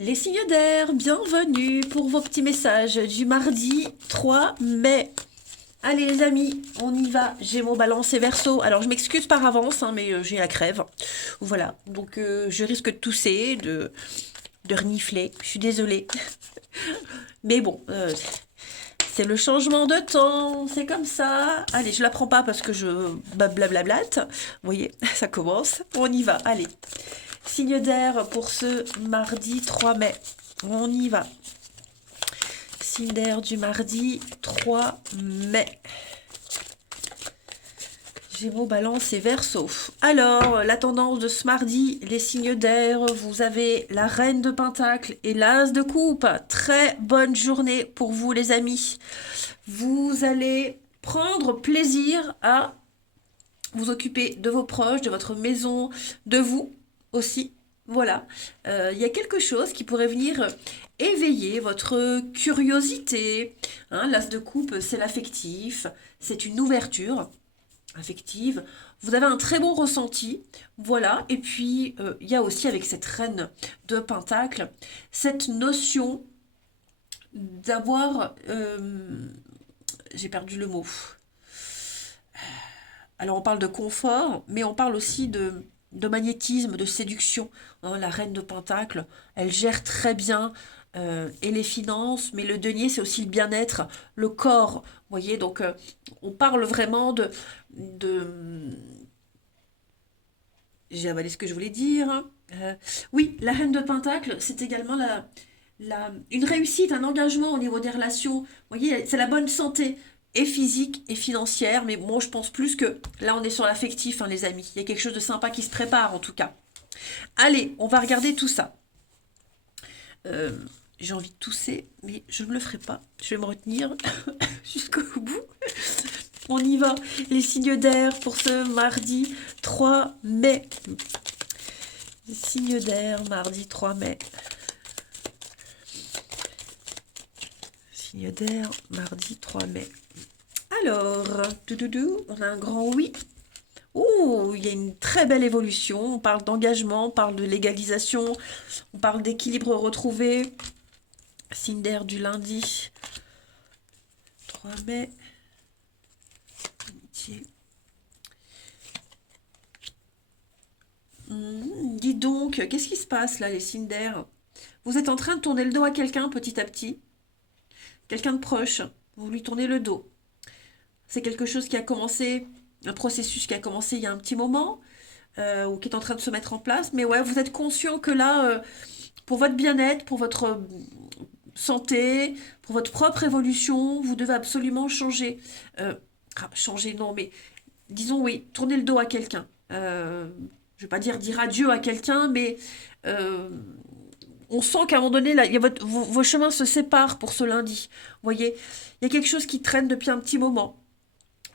Les signes d'air, bienvenue pour vos petits messages du mardi 3 mai. Allez les amis, on y va. Gémeaux, Balance et Verseau. Alors je m'excuse par avance, hein, mais j'ai la crève. Voilà, donc je risque de tousser, de renifler. Je suis désolée. Mais bon, c'est le changement de temps, c'est comme ça. Allez, je la prends pas parce que je blablablate. Vous voyez, ça commence. On y va, allez. Signe d'air pour ce mardi 3 mai. On y va. Signe d'air du mardi 3 mai. Gémeaux, Balance et Verseau. Alors, la tendance de ce mardi, les signes d'air, vous avez la Reine de Pentacle et l'As de Coupe. Très bonne journée pour vous les amis. Vous allez prendre plaisir à vous occuper de vos proches, de votre maison, de vous aussi. Voilà, il y a quelque chose qui pourrait venir éveiller votre curiosité. Hein, l'As de Coupe, c'est l'affectif, c'est une ouverture affective. Vous avez un très bon ressenti, voilà. Et puis, il y a aussi avec cette reine de Pentacle, cette notion d'avoir... j'ai perdu le mot. Alors, on parle de confort, mais on parle aussi de magnétisme, de séduction. Hein, la reine de Pentacle, elle gère très bien et les finances, mais le denier, c'est aussi le bien-être, le corps. Vous voyez, donc on parle vraiment de... J'ai avalé ce que je voulais dire. Oui, la reine de Pentacle, c'est également une réussite, un engagement au niveau des relations. Vous voyez, c'est la bonne santé, et physique et financière. Mais bon, je pense plus que là, on est sur l'affectif, hein, les amis. Il y a quelque chose de sympa qui se prépare, en tout cas. Allez, on va regarder tout ça. Euh, j'ai envie de tousser, mais je ne le ferai pas. Je vais me retenir jusqu'au bout. On y va. Les signes d'air pour ce mardi 3 mai. Les signes d'air, mardi 3 mai. Signe d'air, mardi 3 mai. Alors, on a un grand oui. Oh, il y a une très belle évolution. On parle d'engagement, on parle de légalisation, on parle d'équilibre retrouvé. Signe d'air du lundi 3 mai. Amitié. Dites donc, qu'est-ce qui se passe là, les signes d'air? Vous êtes en train de tourner le dos à quelqu'un petit à petit, quelqu'un de proche, vous lui tournez le dos. C'est quelque chose qui a commencé, un processus qui a commencé il y a un petit moment, ou qui est en train de se mettre en place, mais ouais, vous êtes conscient que là, pour votre bien-être, pour votre santé, pour votre propre évolution, vous devez absolument changer. Changer, non, mais disons oui, tourner le dos à quelqu'un. Je vais pas dire adieu à quelqu'un, mais euh, on sent qu'à un moment donné, là, il y a vos chemins se séparent pour ce lundi. Vous voyez, il y a quelque chose qui traîne depuis un petit moment.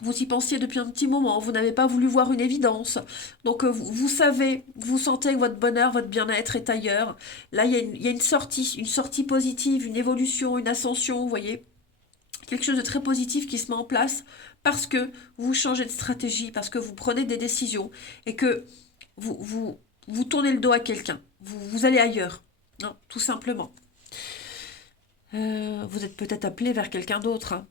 Vous y pensiez depuis un petit moment, vous n'avez pas voulu voir une évidence. Donc vous savez, vous sentez que votre bonheur, votre bien-être est ailleurs. Là, il y a une sortie positive, une évolution, une ascension, vous voyez. Quelque chose de très positif qui se met en place parce que vous changez de stratégie, parce que vous prenez des décisions et que vous tournez le dos à quelqu'un. Vous allez ailleurs. Non, tout simplement. Vous êtes peut-être appelé vers quelqu'un d'autre. Hein.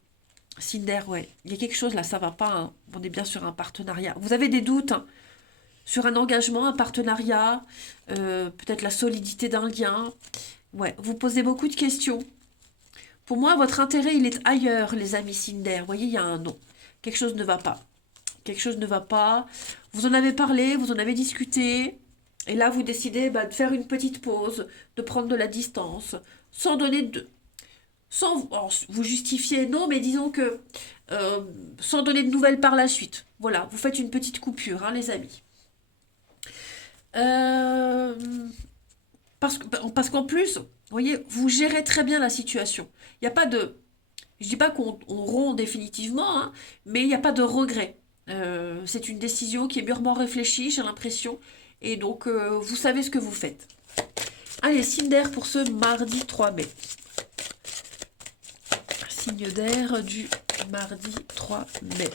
Cinder, ouais. Il y a quelque chose là, ça va pas. Hein. On est bien sur un partenariat. Vous avez des doutes hein, sur un engagement, un partenariat, peut-être la solidité d'un lien. Ouais, vous posez beaucoup de questions. Pour moi, votre intérêt, il est ailleurs, les amis Cinder. Vous voyez, il y a un non. Quelque chose ne va pas. Quelque chose ne va pas. Vous en avez parlé, vous en avez discuté. Et là, vous décidez de faire une petite pause, de prendre de la distance, sans donner de, sans vous justifier, non, mais disons que sans donner de nouvelles par la suite. Voilà, vous faites une petite coupure, hein, les amis. Euh, parce qu'en plus, vous voyez, vous gérez très bien la situation. Il n'y a pas de... Je dis pas qu'on rompt définitivement, hein, mais il n'y a pas de regret. C'est une décision qui est mûrement réfléchie, j'ai l'impression. Et donc, vous savez ce que vous faites. Allez, signe d'air pour ce mardi 3 mai. Signe d'air du mardi 3 mai.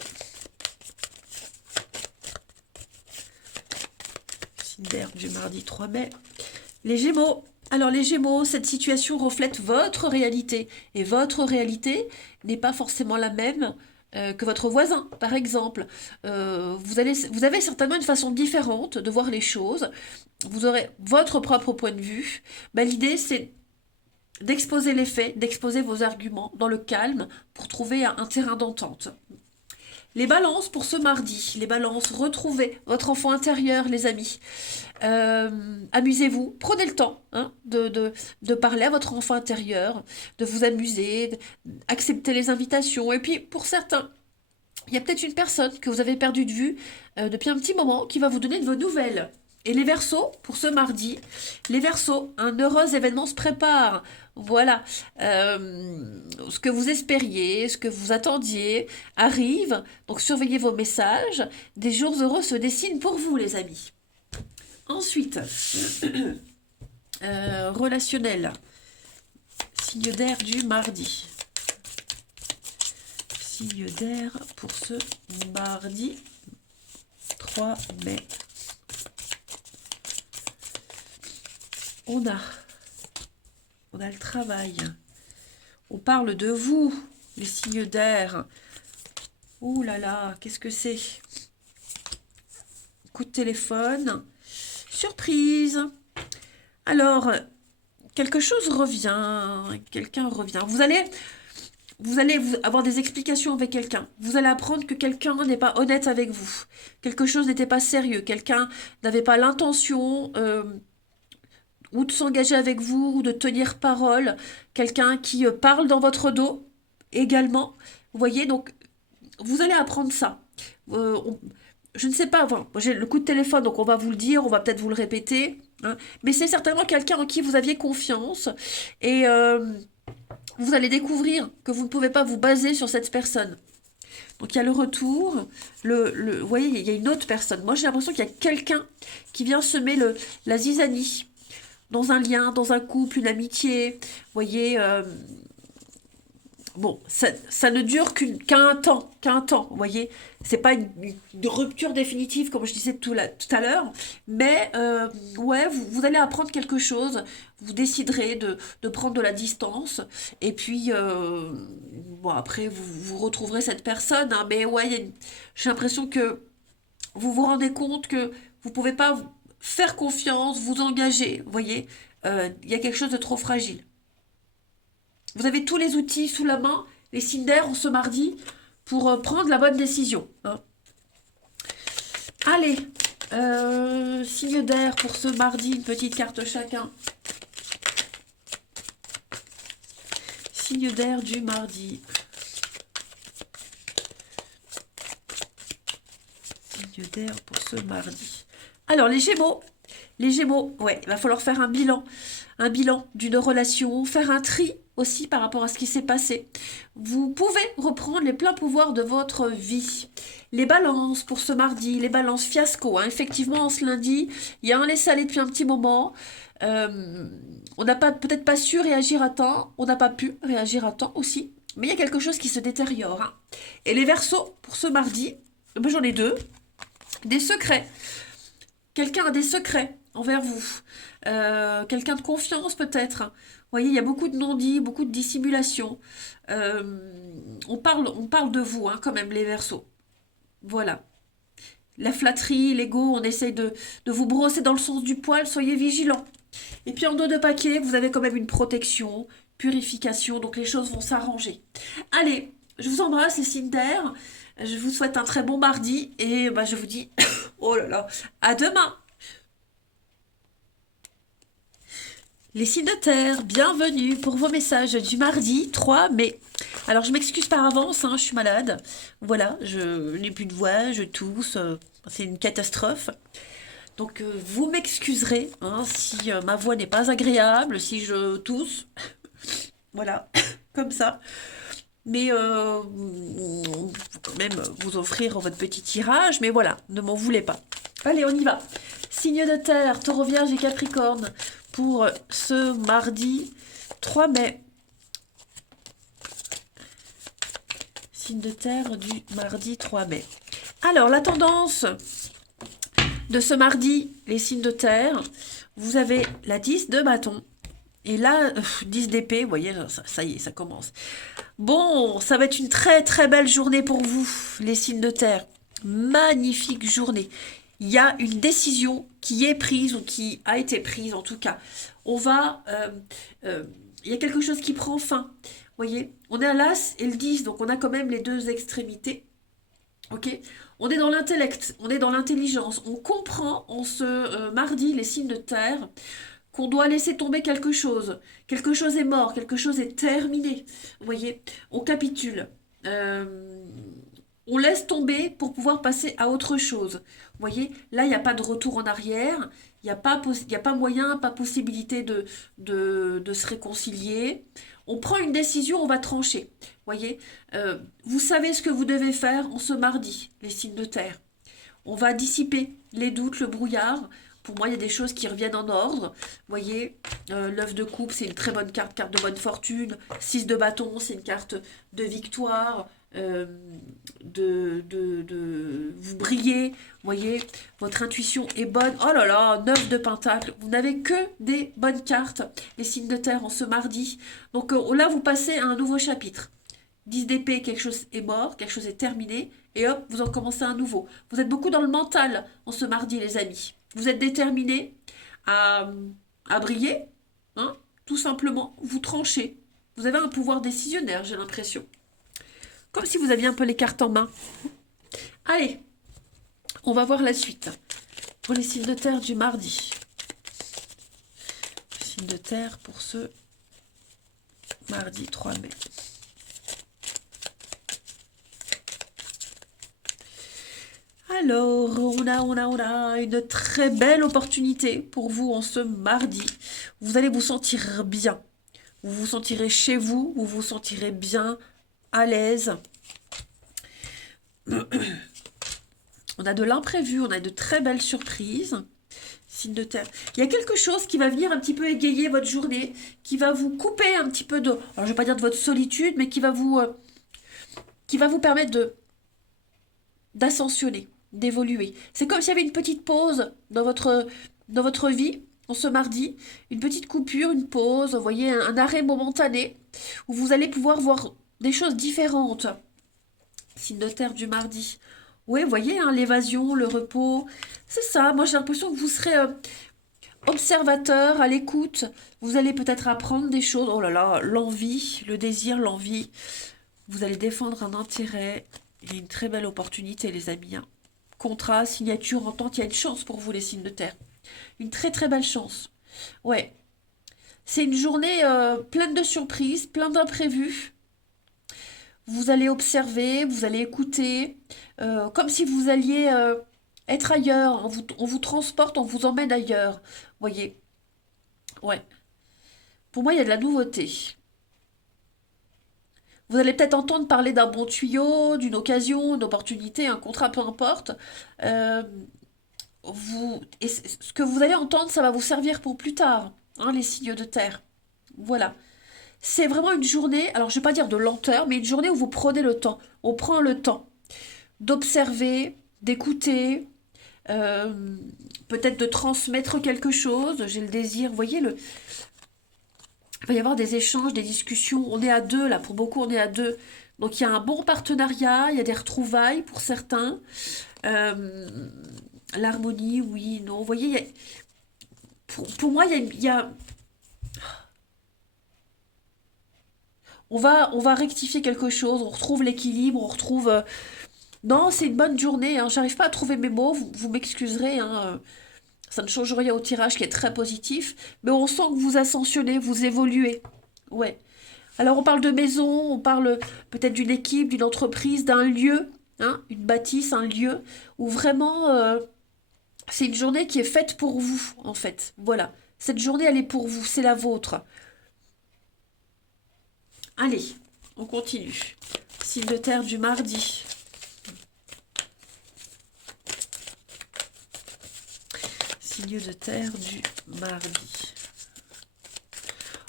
Signe d'air du mardi 3 mai. Les Gémeaux, Alors les Gémeaux, cette situation reflète votre réalité. Et votre réalité n'est pas forcément la même que votre voisin, par exemple. Vous avez certainement une façon différente de voir les choses. Vous aurez votre propre point de vue. Ben, l'idée, c'est d'exposer les faits, d'exposer vos arguments dans le calme pour trouver un terrain d'entente. Les balances pour ce mardi. Les balances, retrouvez votre enfant intérieur, les amis. Amusez-vous, prenez le temps hein, de parler à votre enfant intérieur, de vous amuser, accepter les invitations. Et puis, pour certains, il y a peut-être une personne que vous avez perdue de vue depuis un petit moment qui va vous donner de vos nouvelles. Et les Verseaux, pour ce mardi, les Verseaux, un heureux événement se prépare. Voilà, ce que vous espériez, ce que vous attendiez arrive. Donc surveillez vos messages. Des jours heureux se dessinent pour vous, les amis. Ensuite, relationnel, signe d'air du mardi. Signe d'air pour ce mardi 3 mai. On a le travail. On parle de vous, les signes d'air. Ouh là là, qu'est-ce que c'est? Coup de téléphone. Surprise. Alors, quelque chose revient. Quelqu'un revient. Vous allez avoir des explications avec quelqu'un. Vous allez apprendre que quelqu'un n'est pas honnête avec vous. Quelque chose n'était pas sérieux. Quelqu'un n'avait pas l'intention ou de s'engager avec vous, ou de tenir parole. Quelqu'un qui parle dans votre dos également. Vous voyez, donc, vous allez apprendre ça. Je ne sais pas, enfin, j'ai le coup de téléphone, donc on va vous le dire, on va peut-être vous le répéter. Hein, mais c'est certainement quelqu'un en qui vous aviez confiance. Et vous allez découvrir que vous ne pouvez pas vous baser sur cette personne. Donc il y a le retour, vous voyez, il y a une autre personne. Moi j'ai l'impression qu'il y a quelqu'un qui vient semer la zizanie dans un lien, dans un couple, une amitié. Vous voyez, bon, ça ne dure qu'un temps, vous voyez. C'est pas une rupture définitive, comme je disais tout à l'heure, mais ouais, vous allez apprendre quelque chose, vous déciderez de prendre de la distance, et puis, bon, après, vous retrouverez cette personne, hein, mais ouais, j'ai l'impression que vous vous rendez compte que vous pouvez pas faire confiance, vous engager, vous voyez, il y a quelque chose de trop fragile. Vous avez tous les outils sous la main, les signes d'air, ce mardi, pour prendre la bonne décision. Hein. Allez, signe d'air pour ce mardi, une petite carte chacun. Signe d'air du mardi. Signe d'air pour ce mardi. Alors, les Gémeaux. Les Gémeaux, ouais, il va falloir faire un bilan d'une relation, faire un tri aussi par rapport à ce qui s'est passé. Vous pouvez reprendre les pleins pouvoirs de votre vie. Les balances pour ce mardi, les balances fiasco. Hein. Effectivement, ce lundi, il y a un laisser-aller depuis un petit moment. On n'a peut-être pas su réagir à temps, on n'a pas pu réagir à temps aussi. Mais il y a quelque chose qui se détériore. Hein. Et les Verseaux pour ce mardi, ben, j'en ai deux. Des secrets. Quelqu'un a des secrets envers vous. Quelqu'un de confiance peut-être. Vous voyez, il y a beaucoup de non-dits, beaucoup de dissimulation. On parle de vous hein, quand même, les Verseaux. Voilà. La flatterie, l'ego, on essaye de vous brosser dans le sens du poil, soyez vigilants. Et puis en dos de paquet, vous avez quand même une protection, purification, donc les choses vont s'arranger. Allez, je vous embrasse les signes d'air. Je vous souhaite un très bon mardi et bah, je vous dis, oh là là, à demain. Les signes de terre, bienvenue pour vos messages du mardi 3 mai. Alors je m'excuse par avance, hein, je suis malade. Voilà, je n'ai plus de voix, je tousse, c'est une catastrophe. Donc vous m'excuserez hein, si ma voix n'est pas agréable, si je tousse. Voilà, comme ça. Mais quand même vous offrir votre petit tirage, mais voilà, ne m'en voulez pas. Allez, on y va. Signe de terre, Taureau, Vierge et Capricorne pour ce mardi 3 mai. Signe de terre du mardi 3 mai. Alors, la tendance de ce mardi, les signes de terre, vous avez la 10 de bâton, Et là, 10 d'épée, vous voyez, ça y est, ça commence. Bon, ça va être une très très belle journée pour vous, les signes de terre. Magnifique journée. Il y a une décision qui est prise ou qui a été prise en tout cas. On va, il y a quelque chose qui prend fin. Vous voyez, on est à l'As et le 10, donc on a quand même les deux extrémités. Ok, on est dans l'intellect, on est dans l'intelligence. On comprend en ce mardi, les signes de terre, qu'on doit laisser tomber quelque chose. Quelque chose est mort, quelque chose est terminé. Vous voyez, on capitule. On laisse tomber pour pouvoir passer à autre chose. Vous voyez, là, il n'y a pas de retour en arrière. Il y a pas moyen, pas possibilité de se réconcilier. On prend une décision, on va trancher. Vous voyez, vous savez ce que vous devez faire en ce mardi, les signes de terre. On va dissiper les doutes, le brouillard. Pour moi, il y a des choses qui reviennent en ordre. Vous voyez, l'œuf de coupe, c'est une très bonne carte, carte de bonne fortune. 6 de bâton, c'est une carte de victoire, vous brillez. Vous voyez, votre intuition est bonne. Oh là là, 9 de pentacle. Vous n'avez que des bonnes cartes, les signes de terre en ce mardi. Donc là, vous passez à un nouveau chapitre. 10 d'épée, quelque chose est mort, quelque chose est terminé, et hop, vous en commencez un nouveau. Vous êtes beaucoup dans le mental en ce mardi, les amis. Vous êtes déterminés à, à briller, hein, tout simplement, vous tranchez. Vous avez un pouvoir décisionnaire, j'ai l'impression. Comme si vous aviez un peu les cartes en main. Allez, on va voir la suite. Pour les signes de terre du mardi. Signes de terre pour ce mardi 3 mai. Alors, on a une très belle opportunité pour vous en ce mardi. Vous allez vous sentir bien. Vous vous sentirez chez vous, vous vous sentirez bien, à l'aise. On a de l'imprévu, on a de très belles surprises. Signe de terre. Il y a quelque chose qui va venir un petit peu égayer votre journée, qui va vous couper un petit peu de... Alors, je ne vais pas dire de votre solitude, mais qui va vous permettre d'ascensionner, d'évoluer. C'est comme s'il y avait une petite pause dans votre vie, en ce mardi, une petite coupure, une pause, vous voyez, un arrêt momentané, où vous allez pouvoir voir des choses différentes. Signe de terre du mardi. Oui, vous voyez, hein, l'évasion, le repos, c'est ça. Moi, j'ai l'impression que vous serez observateur, à l'écoute. Vous allez peut-être apprendre des choses. Oh là là, l'envie, le désir, l'envie. Vous allez défendre un intérêt. Il y a une très belle opportunité, les amis, hein. Contrat, signature, entente, il y a une chance pour vous, les signes de terre. Une très très belle chance. Ouais. C'est une journée pleine de surprises, plein d'imprévus. Vous allez observer, vous allez écouter, comme si vous alliez être ailleurs. On vous transporte, on vous emmène ailleurs. Voyez. Ouais. Pour moi, il y a de la nouveauté. Vous allez peut-être entendre parler d'un bon tuyau, d'une occasion, d'une opportunité, un contrat, peu importe. Euh, ce que vous allez entendre, ça va vous servir pour plus tard, hein, les signes de terre. Voilà. C'est vraiment une journée, alors je ne vais pas dire de lenteur, mais une journée où vous prenez le temps. On prend le temps d'observer, d'écouter, euh, peut-être de transmettre quelque chose. J'ai le désir, vous voyez, il va y avoir des échanges, des discussions. On est à deux, là, pour beaucoup, on est à deux. Donc il y a un bon partenariat, il y a des retrouvailles pour certains. Euh, L'harmonie, oui, non. Vous voyez, pour moi, on va rectifier quelque chose, on retrouve l'équilibre, on retrouve... Non, c'est une bonne journée, hein. J'arrive pas à trouver mes mots, vous m'excuserez, hein. Ça ne change rien au tirage qui est très positif, mais on sent que vous ascensionnez, vous évoluez. Ouais. Alors on parle de maison, on parle peut-être d'une équipe, d'une entreprise, d'un lieu, hein, une bâtisse, un lieu, où vraiment c'est une journée qui est faite pour vous, en fait. Voilà. Cette journée, elle est pour vous, c'est la vôtre. Allez, on continue. Signe de terre du mardi. Signe de terre du mardi.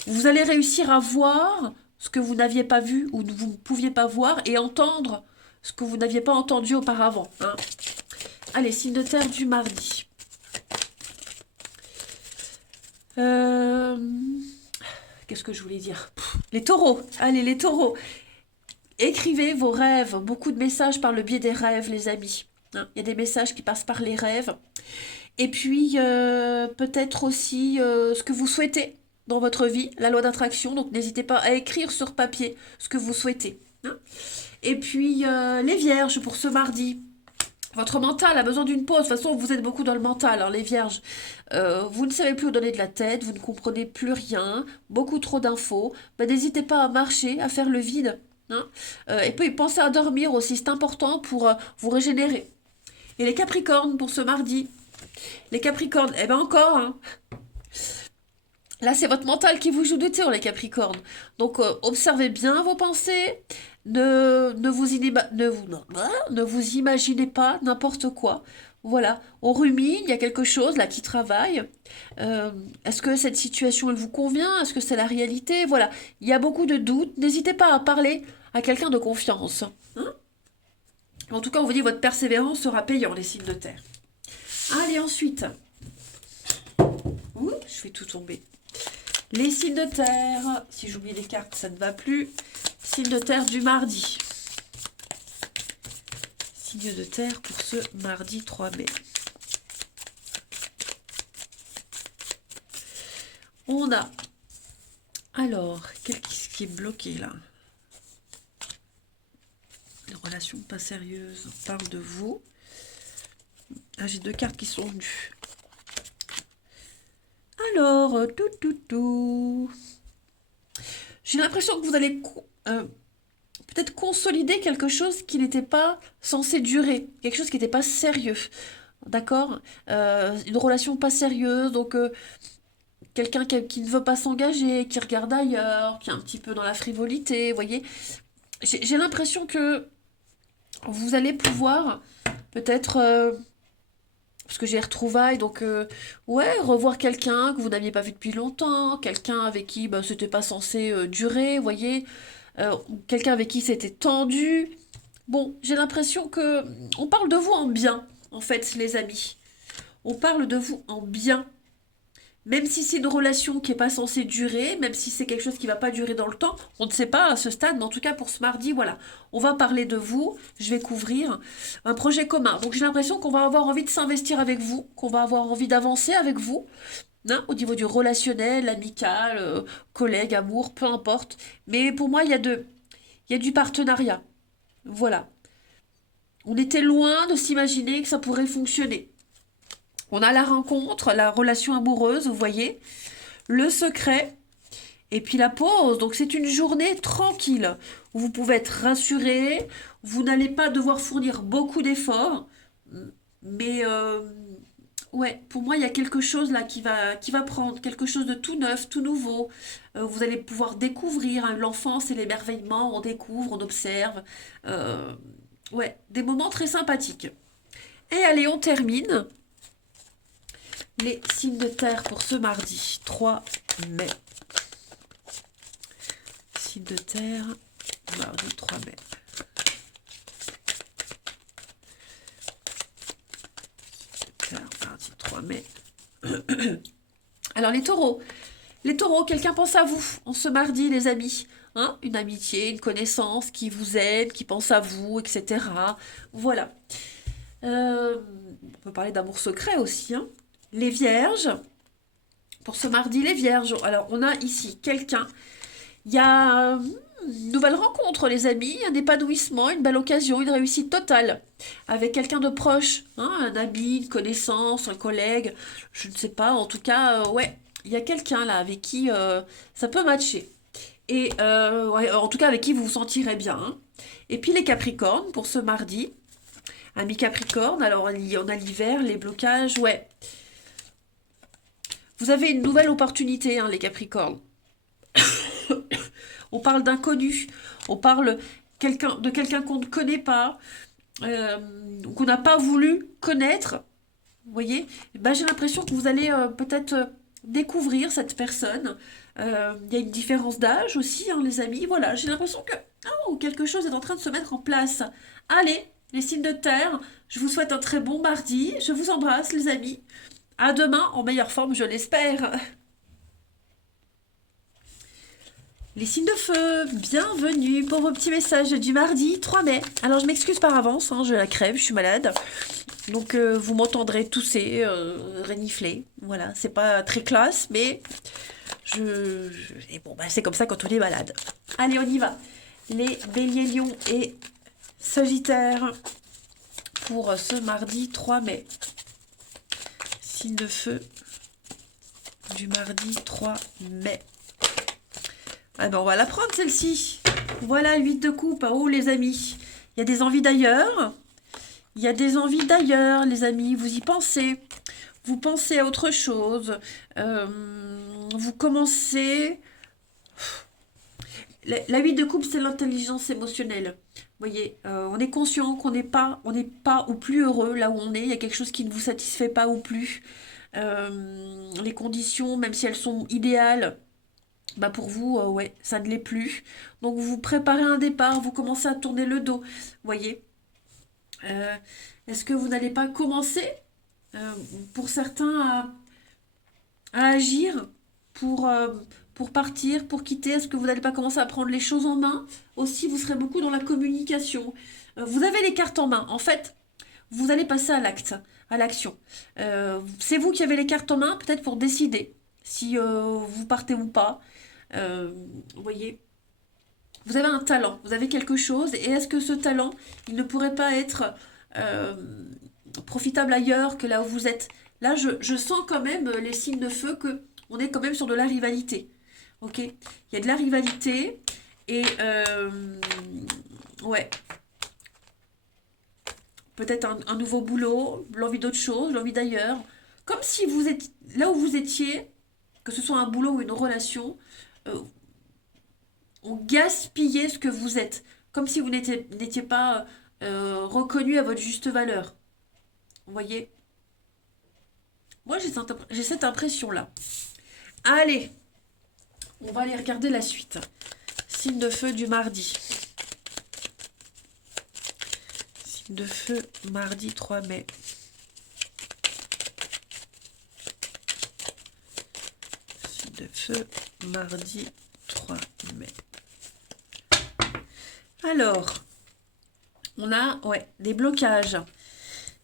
Vous allez réussir à voir ce que vous n'aviez pas vu ou vous ne pouviez pas voir et entendre ce que vous n'aviez pas entendu auparavant, hein. Allez, signe de terre du mardi. Qu'est-ce que je voulais dire? Les taureaux. Allez, les taureaux. Écrivez vos rêves. Beaucoup de messages par le biais des rêves, les amis. Hein, il y a des messages qui passent par les rêves. Et puis, peut-être aussi ce que vous souhaitez dans votre vie, la loi d'attraction. Donc, n'hésitez pas à écrire sur papier ce que vous souhaitez. Hein. Et puis, les vierges pour ce mardi. Votre mental a besoin d'une pause. De toute façon, vous êtes beaucoup dans le mental, hein, les vierges. Vous ne savez plus où donner de la tête, vous ne comprenez plus rien, beaucoup trop d'infos. Ben, n'hésitez pas à marcher, à faire le vide. Hein. Et puis, pensez à dormir aussi, c'est important pour vous régénérer. Et les capricornes pour ce mardi. Les capricornes, eh ben encore, hein. Là, c'est votre mental qui vous joue des tours, les capricornes. Donc, observez bien vos pensées. Ne vous imaginez pas n'importe quoi. Voilà, on rumine, il y a quelque chose là qui travaille. Est-ce que cette situation, elle vous convient? Est-ce que c'est la réalité? Voilà, il y a beaucoup de doutes. N'hésitez pas à parler à quelqu'un de confiance. Hein. En tout cas, on vous dit votre persévérance sera payante, les signes de terre. Allez, ensuite. Ouh, je fais tout tomber. Les signes de terre, si j'oublie les cartes, ça ne va plus. Signe de terre du mardi. Signe de terre pour ce mardi 3 mai. On a... Alors, qu'est-ce qui est bloqué là? Une relation pas sérieuse. On parle de vous. Ah, j'ai 2 cartes qui sont venues. Alors, tout. J'ai l'impression que vous allez peut-être consolider quelque chose qui n'était pas censé durer, quelque chose qui n'était pas sérieux, d'accord? Une relation pas sérieuse, donc quelqu'un qui ne veut pas s'engager, qui regarde ailleurs, qui est un petit peu dans la frivolité, vous voyez? J'ai l'impression que vous allez pouvoir peut-être... parce que j'ai retrouvailles, donc ouais, revoir quelqu'un que vous n'aviez pas vu depuis longtemps, quelqu'un avec qui ben, c'était pas censé durer, vous voyez, quelqu'un avec qui c'était tendu. Bon, j'ai l'impression que on parle de vous en bien, en fait, les amis. On parle de vous en bien. Même si c'est une relation qui n'est pas censée durer, même si c'est quelque chose qui ne va pas durer dans le temps, on ne sait pas à ce stade, mais en tout cas pour ce mardi, voilà. On va parler de vous, je vais couvrir un projet commun. Donc j'ai l'impression qu'on va avoir envie de s'investir avec vous, qu'on va avoir envie d'avancer avec vous, hein, au niveau du relationnel, amical, collègue, amour, peu importe. Mais pour moi, il y a du partenariat. Voilà. On était loin de s'imaginer que ça pourrait fonctionner. On a la rencontre, la relation amoureuse, vous voyez, le secret, et puis la pause. Donc c'est une journée tranquille, où vous pouvez être rassuré, vous n'allez pas devoir fournir beaucoup d'efforts, mais ouais, pour moi il y a quelque chose là qui va prendre, quelque chose de tout neuf, tout nouveau. Vous allez pouvoir découvrir, hein, l'enfance et l'émerveillement, on découvre, on observe. Euh, ouais, des moments très sympathiques. Et allez, on termine. Les signes de terre pour ce mardi 3 mai. Signes de terre, mardi 3 mai. Terre, mardi 3 mai. Alors les taureaux. Les taureaux, quelqu'un pense à vous en ce mardi, les amis. Hein, une amitié, une connaissance qui vous aide, qui pense à vous, etc. Voilà. On peut parler d'amour secret aussi, hein. Les vierges, pour ce mardi, les vierges. Alors, on a ici quelqu'un. Il y a une nouvelle rencontre, les amis, un épanouissement, une belle occasion, une réussite totale. Avec quelqu'un de proche, hein, un ami, une connaissance, un collègue, je ne sais pas. En tout cas, ouais, il y a quelqu'un là avec qui ça peut matcher. Et ouais, en tout cas, avec qui vous vous sentirez bien. Hein. Et puis les capricornes, pour ce mardi. Amis capricorne, alors on a l'hiver, les blocages, ouais. Vous avez une nouvelle opportunité, hein, les Capricornes. On parle d'inconnus, on parle de quelqu'un qu'on ne connaît pas, qu'on n'a pas voulu connaître. Vous voyez, ben, j'ai l'impression que vous allez peut-être découvrir cette personne. Il y a une différence d'âge aussi, hein, les amis. Voilà, j'ai l'impression que quelque chose est en train de se mettre en place. Allez, les signes de terre, je vous souhaite un très bon mardi. Je vous embrasse, les amis. À demain, en meilleure forme, je l'espère. Les signes de feu, bienvenue pour vos petits messages du mardi 3 mai. Alors je m'excuse par avance, hein, je la crève, je suis malade. Donc vous m'entendrez tousser, renifler. Voilà, c'est pas très classe, mais et bon, bah, c'est comme ça quand on est malade. Allez, on y va. Les béliers, lions et sagittaires pour ce mardi 3 mai. Signe de feu du mardi 3 mai. Ah ben on va la prendre celle-ci. Voilà, 8 de coupe. Oh les amis, il y a des envies d'ailleurs. Il y a des envies d'ailleurs, les amis. Vous y pensez. Vous pensez à autre chose. Vous commencez... La 8 de coupe, c'est l'intelligence émotionnelle. Vous voyez, on est conscient qu'on n'est pas ou plus heureux là où on est. Il y a quelque chose qui ne vous satisfait pas ou plus. Les conditions, même si elles sont idéales, bah pour vous, ouais, ça ne l'est plus. Donc vous préparez un départ, vous commencez à tourner le dos. Vous voyez, est-ce que vous n'allez pas commencer, pour certains, à agir pour partir, pour quitter? Est-ce que vous n'allez pas commencer à prendre les choses en main? Aussi, vous serez beaucoup dans la communication. Vous avez les cartes en main. En fait, vous allez passer à l'acte, à l'action. C'est vous qui avez les cartes en main, peut-être pour décider si vous partez ou pas. Vous voyez, vous avez un talent, vous avez quelque chose, et est-ce que ce talent, il ne pourrait pas être euh, profitable ailleurs que là où vous êtes? Là, je sens quand même les signes de feu que on est quand même sur de la rivalité. Ok? Il y a de la rivalité, et ouais, peut-être un nouveau boulot, l'envie d'autre chose, l'envie d'ailleurs. Comme si vous êtes là où vous étiez, que ce soit un boulot ou une relation, euh, on gaspillait ce que vous êtes, comme si vous n'étiez pas reconnu à votre juste valeur. Vous voyez? Moi, j'ai cette impression-là. Allez, on va aller regarder la suite. Signe de feu du mardi. Signe de feu, mardi 3 mai. Signe de feu, mardi 3 mai. Alors, on a des blocages.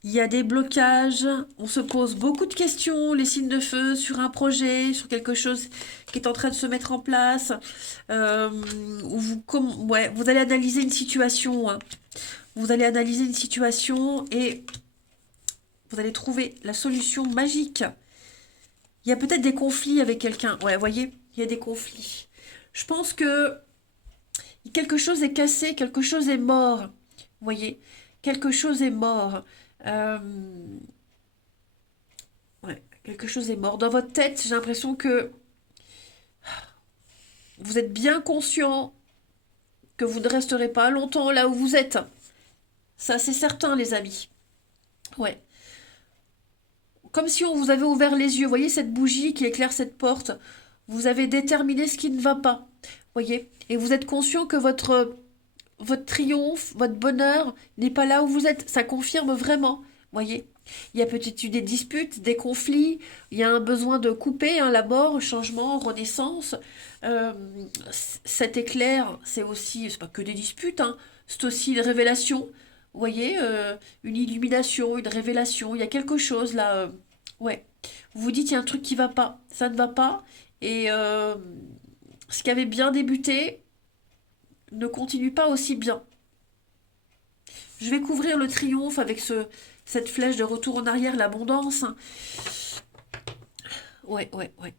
Il y a des blocages, on se pose beaucoup de questions, les signes de feu, sur un projet, sur quelque chose qui est en train de se mettre en place. Où vous allez analyser une situation. Hein. Vous allez analyser une situation et vous allez trouver la solution magique. Il y a peut-être des conflits avec quelqu'un. Ouais, vous voyez, il y a des conflits. Je pense que quelque chose est cassé, quelque chose est mort. Vous voyez, quelque chose est mort. Euh, ouais, quelque chose est mort. Dans votre tête, j'ai l'impression que vous êtes bien conscient que vous ne resterez pas longtemps là où vous êtes. Ça, c'est certain, les amis. Ouais. Comme si on vous avait ouvert les yeux. Vous voyez cette bougie qui éclaire cette porte? Vous avez déterminé ce qui ne va pas. Vous voyez? Et vous êtes conscient que votre triomphe, votre bonheur n'est pas là où vous êtes. Ça confirme vraiment. Vous voyez? Il y a peut-être eu des disputes, des conflits, il y a un besoin de couper, hein, la mort, changement, renaissance. Euh, Cet éclair, c'est pas que des disputes, hein, c'est aussi une révélation. Vous voyez, une illumination, une révélation, il y a quelque chose là. Ouais. Vous vous dites, il y a un truc qui va pas, ça ne va pas. Et ce qui avait bien débuté ne continue pas aussi bien. Je vais couvrir le triomphe avec cette flèche de retour en arrière, l'abondance. Ouais, ouais, ouais.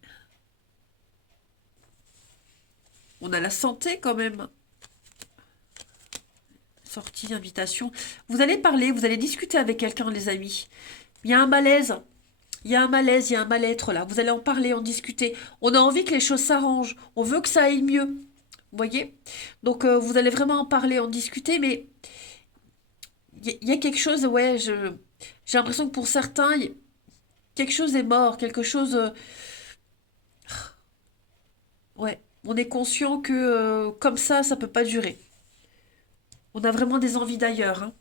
On a la santé quand même. Sortie, invitation. Vous allez parler, vous allez discuter avec quelqu'un, les amis. Il y a un malaise. Il y a un malaise, il y a un mal-être là. Vous allez en parler, en discuter. On a envie que les choses s'arrangent. On veut que ça aille mieux. Vous voyez? Donc vous allez vraiment en parler, en discuter, mais il y a quelque chose, ouais, j'ai l'impression que pour certains, quelque chose est mort, quelque chose... ouais, on est conscient que comme ça peut pas durer. On a vraiment des envies d'ailleurs. Hein.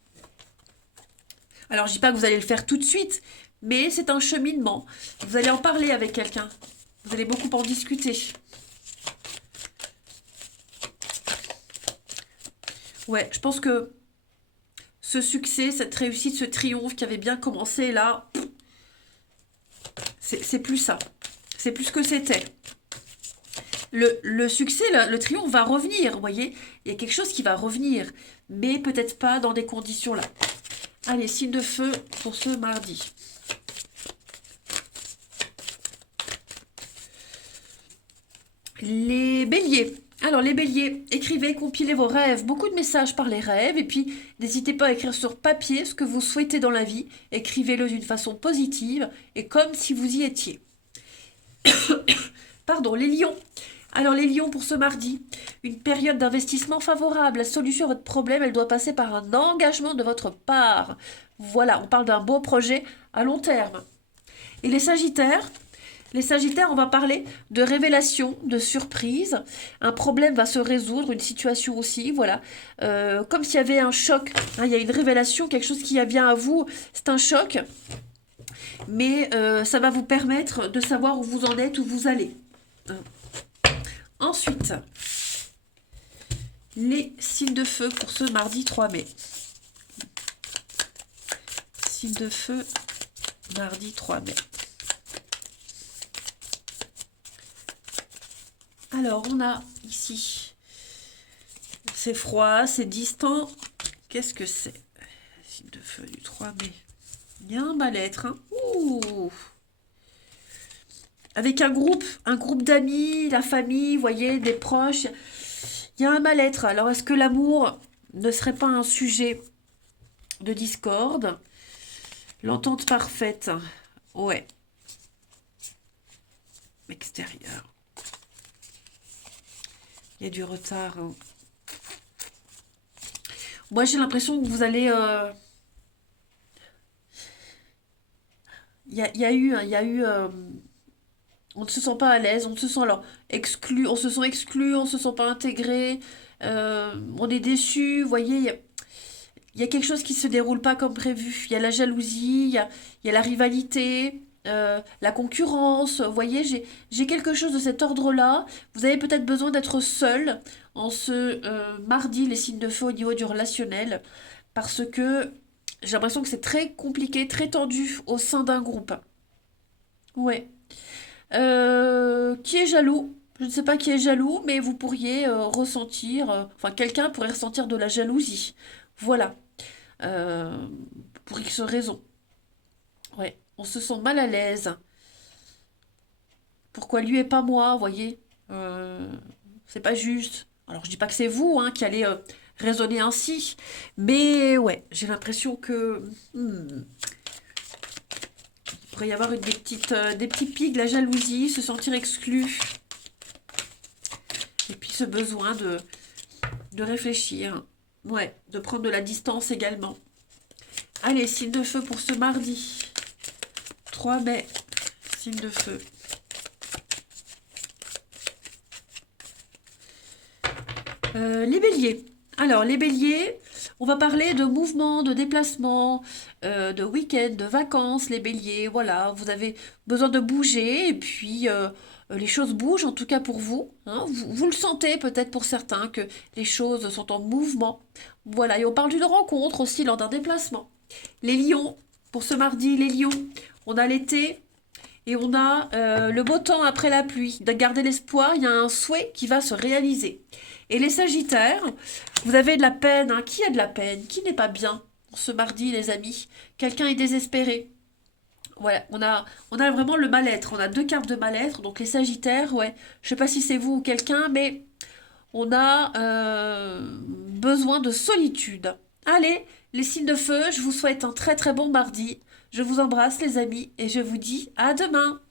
Alors, je dis pas que vous allez le faire tout de suite, mais c'est un cheminement. Vous allez en parler avec quelqu'un. Vous allez beaucoup en discuter. Ouais, je pense que ce succès, cette réussite, ce triomphe qui avait bien commencé là, c'est plus ça. C'est plus ce que c'était. Le succès, le triomphe va revenir, vous voyez. Il y a quelque chose qui va revenir, mais peut-être pas dans des conditions là. Allez, signe de feu pour ce mardi. Les béliers. Alors les béliers, écrivez, compilez vos rêves, beaucoup de messages par les rêves, et puis n'hésitez pas à écrire sur papier ce que vous souhaitez dans la vie, écrivez-le d'une façon positive et comme si vous y étiez. Pardon, les lions. Alors les lions pour ce mardi, une période d'investissement favorable, la solution à votre problème, elle doit passer par un engagement de votre part. Voilà, on parle d'un beau projet à long terme. Et les Sagittaires, on va parler de révélation, de surprise. Un problème va se résoudre, une situation aussi, voilà. Comme s'il y avait un choc, hein, il y a une révélation, quelque chose qui vient à vous, c'est un choc. Mais ça va vous permettre de savoir où vous en êtes, où vous allez. Ensuite, les signes de feu pour ce mardi 3 mai. Signes de feu, mardi 3 mai. Alors, on a ici, c'est froid, c'est distant. Qu'est-ce que c'est? Signe de feu du 3 mai. Il y a un mal-être. Hein. Ouh. Avec un groupe d'amis, la famille, vous voyez, des proches. Il y a un mal-être. Alors, est-ce que l'amour ne serait pas un sujet de discorde? L'entente parfaite. Ouais. Extérieur. Il y a du retard. Hein. Moi, j'ai l'impression que vous allez... Il y a eu on ne se sent pas à l'aise, on se sent alors exclu, on se sent exclu, on se sent pas intégré, on est déçu, vous voyez, il y a quelque chose qui se déroule pas comme prévu. Il y a la jalousie, il y a la rivalité, la concurrence, vous voyez, j'ai quelque chose de cet ordre-là. Vous avez peut-être besoin d'être seul en ce mardi, les signes de feu au niveau du relationnel, parce que j'ai l'impression que c'est très compliqué, très tendu au sein d'un groupe. Ouais. Qui est jaloux? Je ne sais pas qui est jaloux, mais vous pourriez ressentir, enfin quelqu'un pourrait ressentir de la jalousie. Voilà. Euh, pour X raison. Ouais. On se sent mal à l'aise. Pourquoi lui et pas moi, vous voyez? Euh, c'est pas juste. Alors je dis pas que c'est vous hein, qui allez raisonner ainsi, mais ouais, j'ai l'impression que il pourrait y avoir des petits pics, de la jalousie, se sentir exclu, et puis ce besoin de réfléchir. Ouais, de prendre de la distance également. Allez, signe de feu pour ce mardi. 3 mai, signe de feu. Les béliers. Alors, les béliers, on va parler de mouvements, de déplacements, de week-end, de vacances, les béliers. Voilà, vous avez besoin de bouger et puis les choses bougent, en tout cas pour vous. Hein. Vous le sentez peut-être pour certains que les choses sont en mouvement. Voilà, et on parle d'une rencontre aussi lors d'un déplacement. Les lions, pour ce mardi, les lions, on a l'été et on a le beau temps après la pluie. De garder l'espoir, il y a un souhait qui va se réaliser. Et les sagittaires, vous avez de la peine. Hein. Qui a de la peine? Qui n'est pas bien ce mardi, les amis? Quelqu'un est désespéré. Voilà, on a vraiment le mal-être. On a 2 cartes de mal-être. Donc les sagittaires, ouais. Je sais pas si c'est vous ou quelqu'un, mais on a besoin de solitude. Allez, les signes de feu, je vous souhaite un très très bon mardi. Je vous embrasse les amis et je vous dis à demain.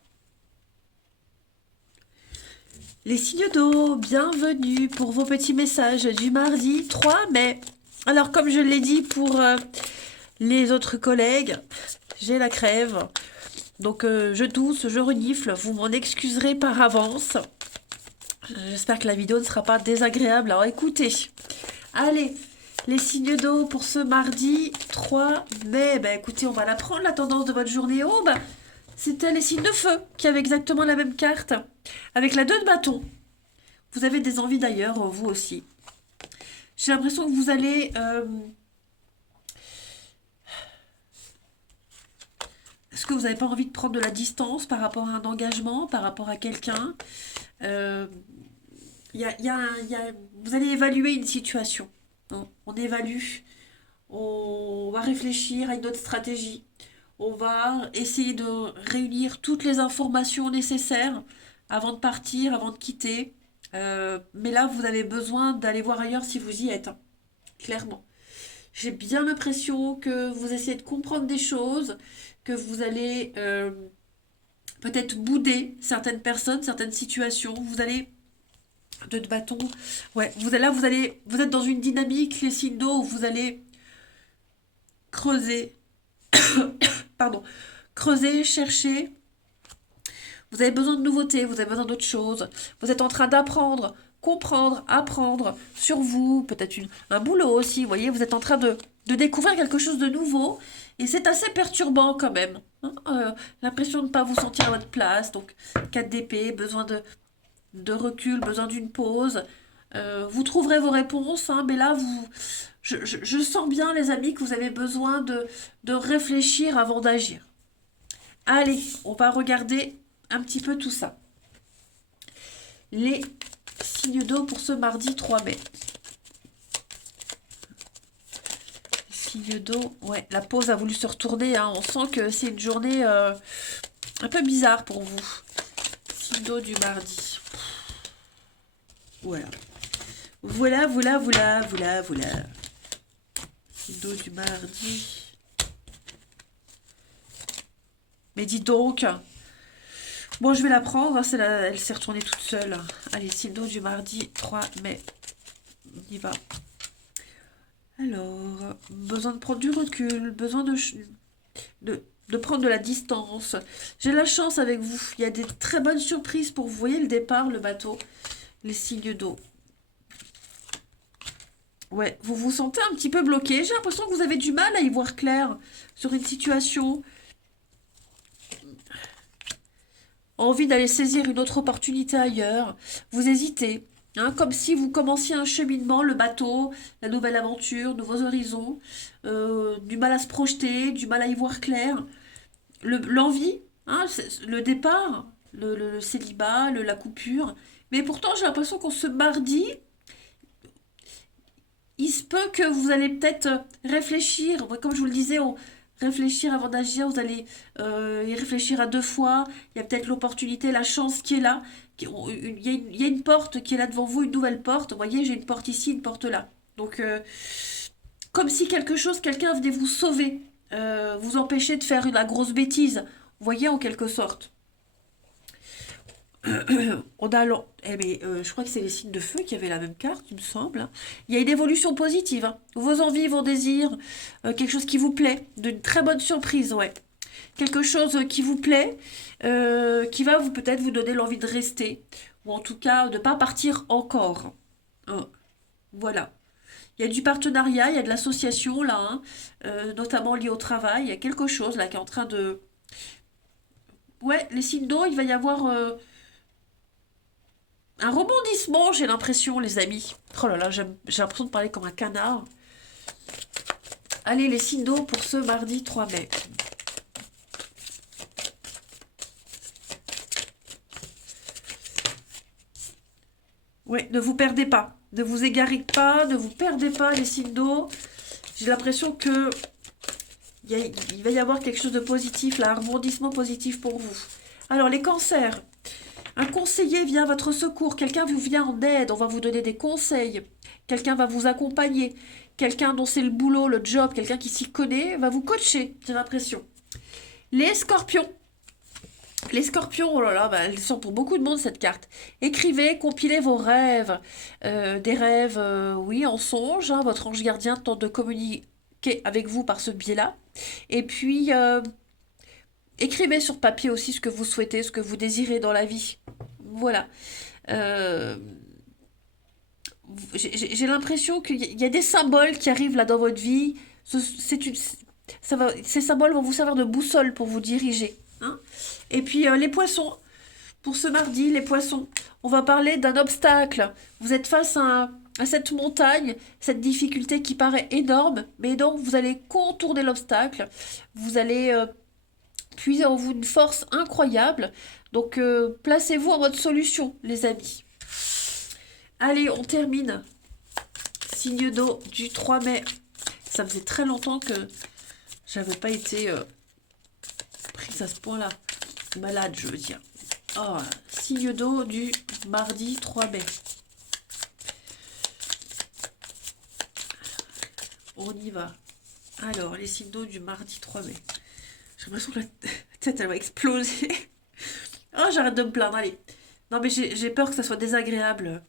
Les signes d'eau, bienvenue pour vos petits messages du mardi 3 mai. Alors comme je l'ai dit pour les autres collègues, j'ai la crève. Donc je tousse, je renifle, vous m'en excuserez par avance. J'espère que la vidéo ne sera pas désagréable. Alors écoutez, allez, les signes d'eau pour ce mardi 3 mai. Ben écoutez, on va la prendre, la tendance de votre journée. Oh, ben, c'était les signes de feu qui avaient exactement la même carte. Avec la 2 de bâton. Vous avez des envies d'ailleurs, vous aussi. J'ai l'impression que vous allez... est-ce que vous n'avez pas envie de prendre de la distance par rapport à un engagement, par rapport à quelqu'un? Euh, vous allez évaluer une situation. Hein. On évalue, on va réfléchir à une autre stratégie. On va essayer de réunir toutes les informations nécessaires avant de partir, avant de quitter. Mais là, vous avez besoin d'aller voir ailleurs si vous y êtes, hein, clairement. J'ai bien l'impression que vous essayez de comprendre des choses, que vous allez peut-être bouder certaines personnes, certaines situations. Vous allez de bâton. Ouais, vous êtes dans une dynamique, les signes d'eau, où vous allez creuser, pardon, creuser, chercher. Vous avez besoin de nouveautés, vous avez besoin d'autres choses. Vous êtes en train d'apprendre, comprendre, apprendre sur vous, peut-être un boulot aussi. Vous voyez, vous êtes en train de découvrir quelque chose de nouveau. Et c'est assez perturbant quand même. Hein. L'impression de ne pas vous sentir à votre place. Donc, 4 d'épée, besoin de recul, besoin d'une pause. Vous trouverez vos réponses, hein, mais là, je sens bien, les amis, que vous avez besoin de réfléchir avant d'agir. Allez, on va regarder un petit peu tout ça. Les signes d'eau pour ce mardi 3 mai. Signe d'eau, ouais, la pause a voulu se retourner, hein. On sent que c'est une journée un peu bizarre pour vous. Signe d'eau du mardi. Voilà. Voilà. Signe d'eau du mardi. Mais dis donc, bon, je vais la prendre, hein, elle s'est retournée toute seule. Allez, signe d'eau du mardi 3 mai. On y va. Alors, besoin de prendre du recul, besoin de prendre de la distance. J'ai la chance avec vous. Il y a des très bonnes surprises pour vous. Vous voyez le départ, le bateau, les signes d'eau. Ouais, vous vous sentez un petit peu bloqué. J'ai l'impression que vous avez du mal à y voir clair sur une situation. Envie d'aller saisir une autre opportunité ailleurs. Vous hésitez. Hein, comme si vous commenciez un cheminement, le bateau, la nouvelle aventure, nouveaux horizons, du mal à se projeter, du mal à y voir clair, l'envie, hein, le départ, le célibat, la coupure. Mais pourtant, j'ai l'impression qu'on se mardi, il se peut que vous allez peut-être réfléchir, comme je vous le disais, réfléchir avant d'agir, vous allez y réfléchir à deux fois, il y a peut-être l'opportunité, la chance qui est là, il y a une porte qui est là devant vous, une nouvelle porte, vous voyez, j'ai une porte ici, une porte là. Donc, comme si quelqu'un venait vous sauver, vous empêcher de faire la grosse bêtise, vous voyez, en quelque sorte. On a, je crois que c'est les signes de feu qui avaient la même carte, il me semble, hein. Il y a une évolution positive, hein. Vos envies, vos désirs, quelque chose qui vous plaît, d'une très bonne surprise, ouais. Quelque chose qui vous plaît, qui va peut-être vous donner l'envie de rester, ou en tout cas de ne pas partir encore. Hein. Voilà. Il y a du partenariat, il y a de l'association là, hein, notamment lié au travail. Il y a quelque chose là qui est en train de... Ouais, les signes d'eau, il va y avoir... un rebondissement, j'ai l'impression, les amis. Oh là là, j'ai l'impression de parler comme un canard. Allez, les signes d'eau pour ce mardi 3 mai. Oui, ne vous perdez pas. Ne vous égarez pas, ne vous perdez pas, les signes d'eau. J'ai l'impression que il va y avoir quelque chose de positif, là, un rebondissement positif pour vous. Alors, les cancers. Un conseiller vient à votre secours, quelqu'un vous vient en aide, on va vous donner des conseils, quelqu'un va vous accompagner, quelqu'un dont c'est le boulot, le job, quelqu'un qui s'y connaît, va vous coacher, j'ai l'impression. Les scorpions, oh là là, elles sont pour beaucoup de monde cette carte. Écrivez, compilez vos rêves, des rêves, oui, en songe, hein, votre ange gardien tente de communiquer avec vous par ce biais-là. Et puis, écrivez sur papier aussi ce que vous souhaitez, ce que vous désirez dans la vie. Voilà. Euh, j'ai l'impression qu'il y a des symboles qui arrivent là dans votre vie. Ces symboles vont vous servir de boussole pour vous diriger. Hein. Et puis les poissons, pour ce mardi, les poissons, on va parler d'un obstacle. Vous êtes face à à cette montagne, cette difficulté qui paraît énorme, mais donc vous allez contourner l'obstacle, vous allez puiser en vous une force incroyable. Donc placez-vous en mode solution, les amis. Allez, on termine. Signe d'eau du 3 mai. Ça faisait très longtemps que j'avais pas été prise à ce point-là. Malade, je veux dire. Oh, signe d'eau du mardi 3 mai. On y va. Alors, les signes d'eau du mardi 3 mai. J'ai l'impression que la tête, elle va exploser. Oh, j'arrête de me plaindre, allez. Non, mais j'ai peur que ça soit désagréable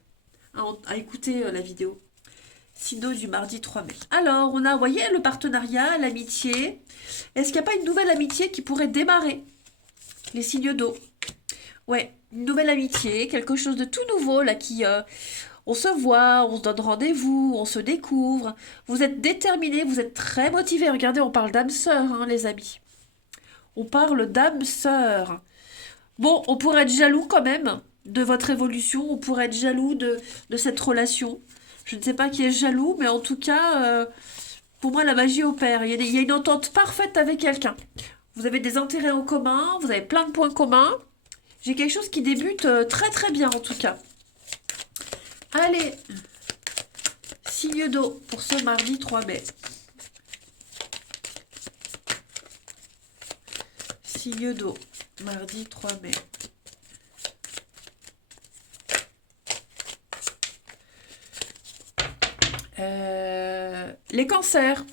à écouter la vidéo. Signes d'eau du mardi 3 mai. Alors, on a, vous voyez, le partenariat, l'amitié. Est-ce qu'il n'y a pas une nouvelle amitié qui pourrait démarrer? Les signes d'eau. Ouais, une nouvelle amitié, quelque chose de tout nouveau, là, qui... on se voit, on se donne rendez-vous, on se découvre. Vous êtes déterminés, vous êtes très motivés. Regardez, on parle d'âme sœur, hein, les amis. On parle d'âme sœur. Bon, on pourrait être jaloux quand même de votre évolution. On pourrait être jaloux de cette relation. Je ne sais pas qui est jaloux, mais en tout cas, pour moi, la magie opère. Il y a une entente parfaite avec quelqu'un. Vous avez des intérêts en commun, vous avez plein de points communs. J'ai quelque chose qui débute très très bien en tout cas. Allez, signe d'eau pour ce mardi 3 mai. Signe d'eau, mardi 3 mai. Les cancers.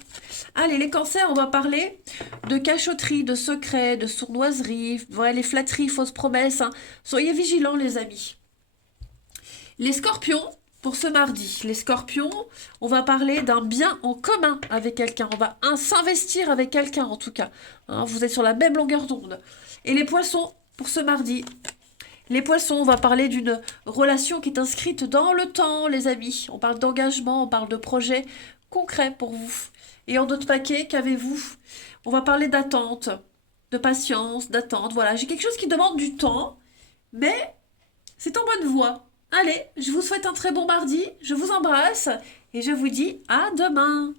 Allez, les cancers, on va parler de cachotterie, de secrets, de sournoiserie, voilà, les flatteries, fausses promesses. Hein. Soyez vigilants, les amis. Les scorpions, pour ce mardi. Les scorpions, on va parler d'un bien en commun avec quelqu'un. On va s'investir avec quelqu'un, en tout cas. Hein, vous êtes sur la même longueur d'onde. Et les poissons, pour ce mardi. Les poissons, on va parler d'une relation qui est inscrite dans le temps, les amis. On parle d'engagement, on parle de projets concrets pour vous. Et en d'autres paquets, qu'avez-vous? On va parler d'attente, de patience, d'attente. Voilà, j'ai quelque chose qui demande du temps, mais c'est en bonne voie. Allez, je vous souhaite un très bon mardi, je vous embrasse et je vous dis à demain.